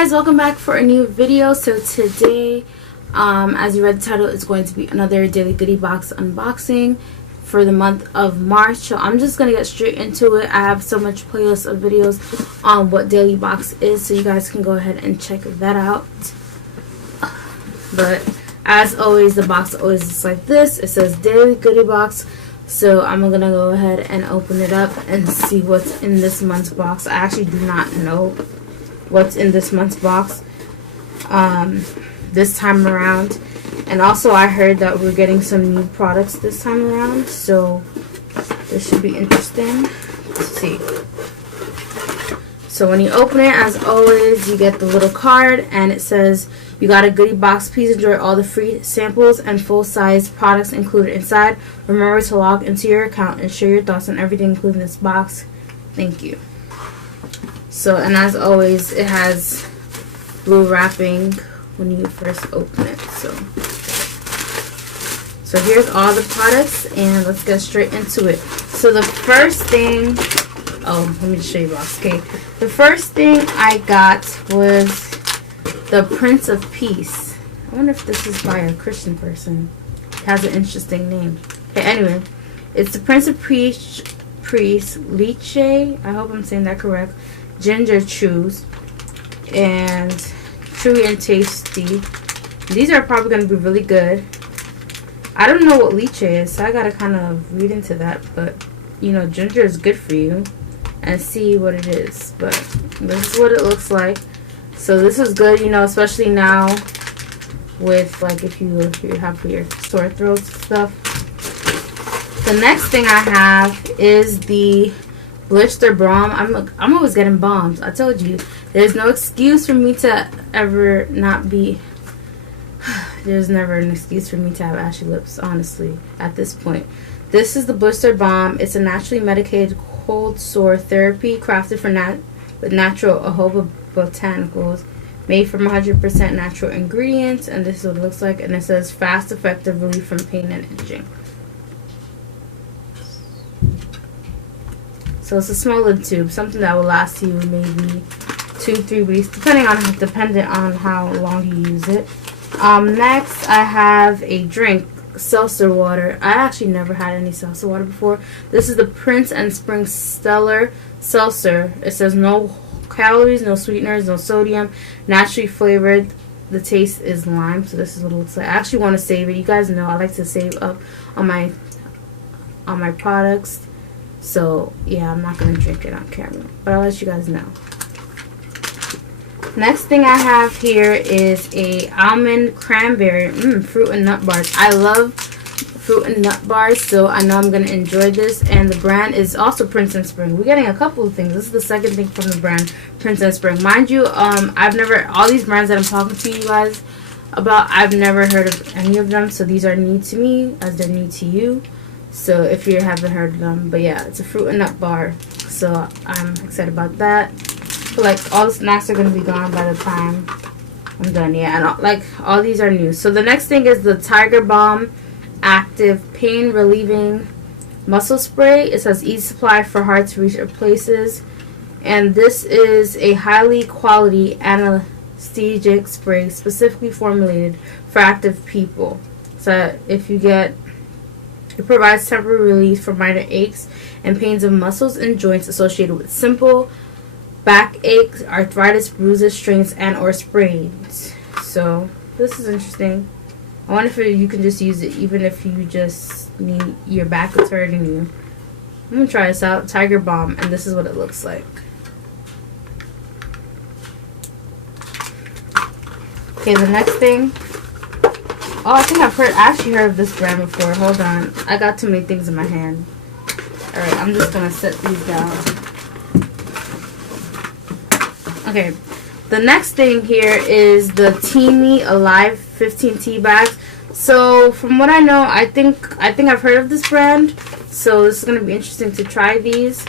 guys, welcome back for a new video. So today, as you read the title, it's going to be another Daily Goodie Box unboxing for the month of March. So I'm just going to get straight into it. I have so much playlist of videos on what Daily Box is, so you guys can go ahead and check that out. But as always, the box always looks like this. It says Daily Goodie Box. So I'm going to go ahead and open it up and see what's in this month's box. I actually do not know what's in this month's box this time around. And also I heard that we're getting some new products this time around, so this should be interesting. Let's see. So when you open it, as always, you get the little card and it says you got a goodie box. Please enjoy all the free samples and full-size products included inside. Remember to log into your account and share your thoughts on everything included in this box. Thank you. So, and as always, it has blue wrapping when you first open it. So here's all the products, and let's get straight into it. So the first thing, let me just show you the box. Okay, the first thing I got was the Prince of Peace. I wonder if this is by a Christian person. It has an interesting name. Okay, anyway, it's the Prince of Peace, Lychee. I hope I'm saying that correct. Ginger chews, and chewy and tasty. These are probably going to be really good. I don't know what lychee is, so I gotta kind of read into that, but you know, ginger is good for you, and see what it is. But this is what it looks like. So this is good, you know, especially now with like if you have your sore throats and stuff. The next thing I have is the blister balm. I'm always getting bombs. I told you, there's no excuse for me to ever not be. There's never an excuse for me to have ashy lips, honestly, at this point. This is the blister balm. It's a naturally medicated cold sore therapy crafted with natural jojoba botanicals, made from 100% natural ingredients, and this is what it looks like. And it says fast, effective relief from pain and itching. So it's a small little tube, something that will last you maybe 2-3 weeks, dependent on how long you use it. Next, I have a drink, seltzer water. I actually never had any seltzer water before. This is the Prince and Spring Stellar Seltzer. It says no calories, no sweeteners, no sodium, naturally flavored. The taste is lime, so this is what it looks like. I actually want to save it. You guys know I like to save up on my products. So yeah, I'm not going to drink it on camera, but I'll let you guys know. Next thing I have here is a almond cranberry fruit and nut bars. I love fruit and nut bars, so I know I'm going to enjoy this. And the brand is also Prince and Spring. We're getting a couple of things. This is the second thing from the brand, Prince and Spring. Mind you, all these brands that I'm talking to you guys about, I've never heard of any of them. So these are new to me as they're new to you. So if you haven't heard of them. But yeah, it's a fruit and nut bar. So I'm excited about that. Like all the snacks are going to be gone by the time I'm done. Yeah, and like all these are new. So the next thing is the Tiger Balm Active Pain Relieving Muscle Spray. It says easy supply for hard to reach places. And this is a highly quality anesthetic spray specifically formulated for active people. So if you get, it provides temporary relief for minor aches and pains of muscles and joints associated with simple back aches, arthritis, bruises, strains, and or sprains. So this is interesting. I wonder if you can just use it even if you just need your back is hurting you. I'm gonna try this out. Tiger Balm, and this is what it looks like. Okay, the next thing. Oh, I think I've actually heard of this brand before. Hold on, I got too many things in my hand. All right, I'm just gonna set these down. Okay, the next thing here is the Teamy Alive 15 tea bags. So from what I know, I think I've heard of this brand. So this is going to be interesting to try these.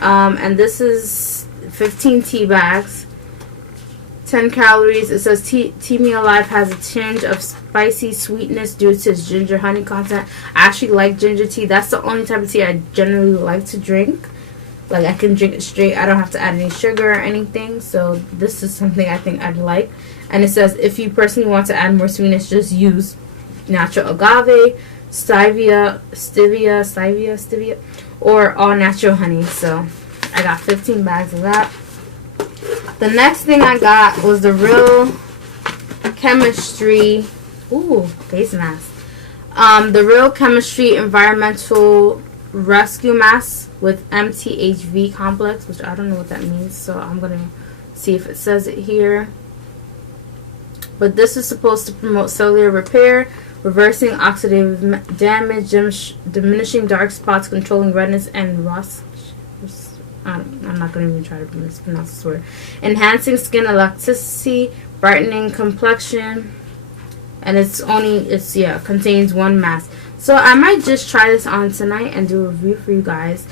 And this is 15 tea bags, 10 calories. It says Teamy Alive has a tinge of spicy sweetness due to its ginger honey content. I actually like ginger tea. That's the only type of tea I generally like to drink. Like, I can drink it straight. I don't have to add any sugar or anything. So this is something I think I'd like. And it says, if you personally want to add more sweetness, just use natural agave, stevia, or all natural honey. So I got 15 bags of that. The next thing I got was the Real Chemistry, face mask. The Real Chemistry Environmental Rescue Mask with MTHV complex, which I don't know what that means, so I'm gonna see if it says it here. But this is supposed to promote cellular repair, reversing oxidative damage, diminishing dark spots, controlling redness and rust. I'm not going to even try to pronounce this word. Enhancing skin elasticity, brightening complexion, and contains one mask. So I might just try this on tonight and do a review for you guys.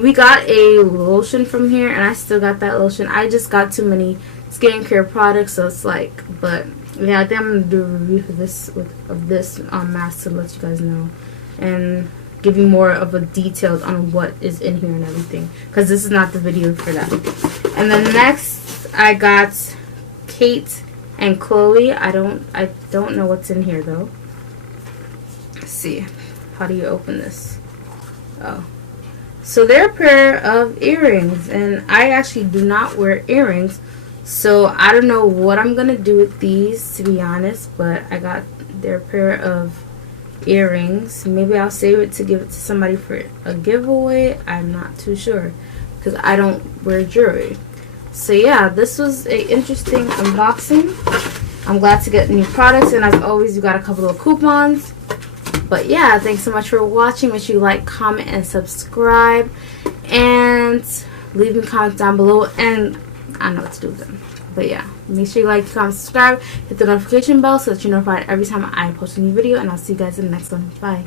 We got a lotion from here, and I still got that lotion. I just got too many skincare products, so it's like, but yeah, I think I'm gonna do a review for this mask to let you guys know and give you more of a detailed on what is in here and everything, because this is not the video for that. And then next I got Cate and Chloe. I don't know what's in here though. Let's see, how do you open this? Oh, so they're a pair of earrings, and I actually do not wear earrings, so I don't know what I'm gonna do with these, to be honest. But I got their pair of earrings. Maybe I'll save it to give it to somebody for a giveaway. I'm not too sure, because I don't wear jewelry. So yeah, this was a interesting unboxing. I'm glad to get new products, and as always, you got a couple of coupons. But yeah, thanks so much for watching. Make sure you like, comment, and subscribe, and leave me comments down below, and I know what to do with them. But yeah, make sure you like, comment, subscribe, hit the notification bell so that you're notified every time I post a new video, and I'll see you guys in the next one. Bye.